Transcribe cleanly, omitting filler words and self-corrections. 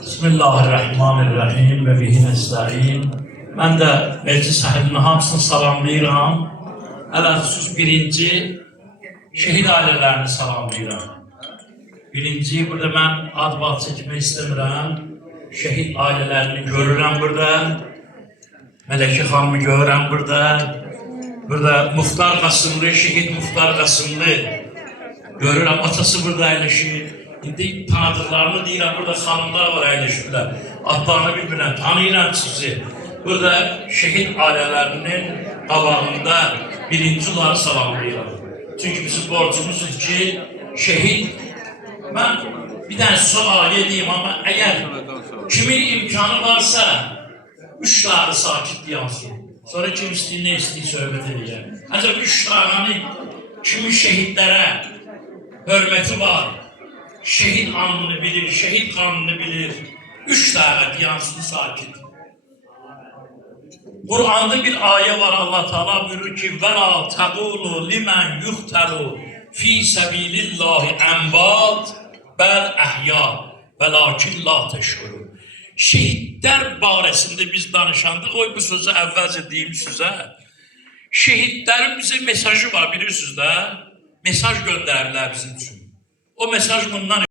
Bismillahirrahmanirrahim ve bihi nesta'in. Mən də meclis sahibinin hamısını salamlayıram. Ələxüsus birinci şehid ailələrini salamlayıram. Birinci, burada mən ad-vat çəkmək istəmirəm. Şehid ailələrini görürəm burada. Mələkə xanımı görürəm burada. Burada Muxtar Qasımlı, şehid Muxtar Qasımlı görürəm. Atası burada əyləşir. İndi tanıdıqlarını deyirəm, burada xanımlar var əyləşirlər. Adlarını bilmirəm, tanıyıram sizi. Burada şehid ailələrinin qabağında birinci onları salamlayıram. Çünki bizim borcumuzdur ki, şehid, mən bir dənə sual edeyim, amma əgər kimin imkanı varsa, 3 dağı sakit yansın. Sonra kim istəyir, nə istəyir söhbət edəcək. Ancaq 3 dağını kimin şehidlərə hörməti var, şehid anını bilir, şehid kanını bilir, 3 dağı yansın sakit. Kur'an'da bir ayet var, Allah Teala buyurur ki وَلَا تَقُولُوا لِمَنْ يُخْتَرُوا فِي سَب۪يلِ اللّٰهِ اَنْوَاتٍ بَلْ اَحْيَاءٍ وَلَاكِنْ لَا تَشْعُرُونَ. Şehitler baresinde biz danışandık, o bu sözü evvelce deyim size. Şehitlerin bize mesajı var, bilirsiniz de. Mesaj gönderirler bizim için. O mesaj bundan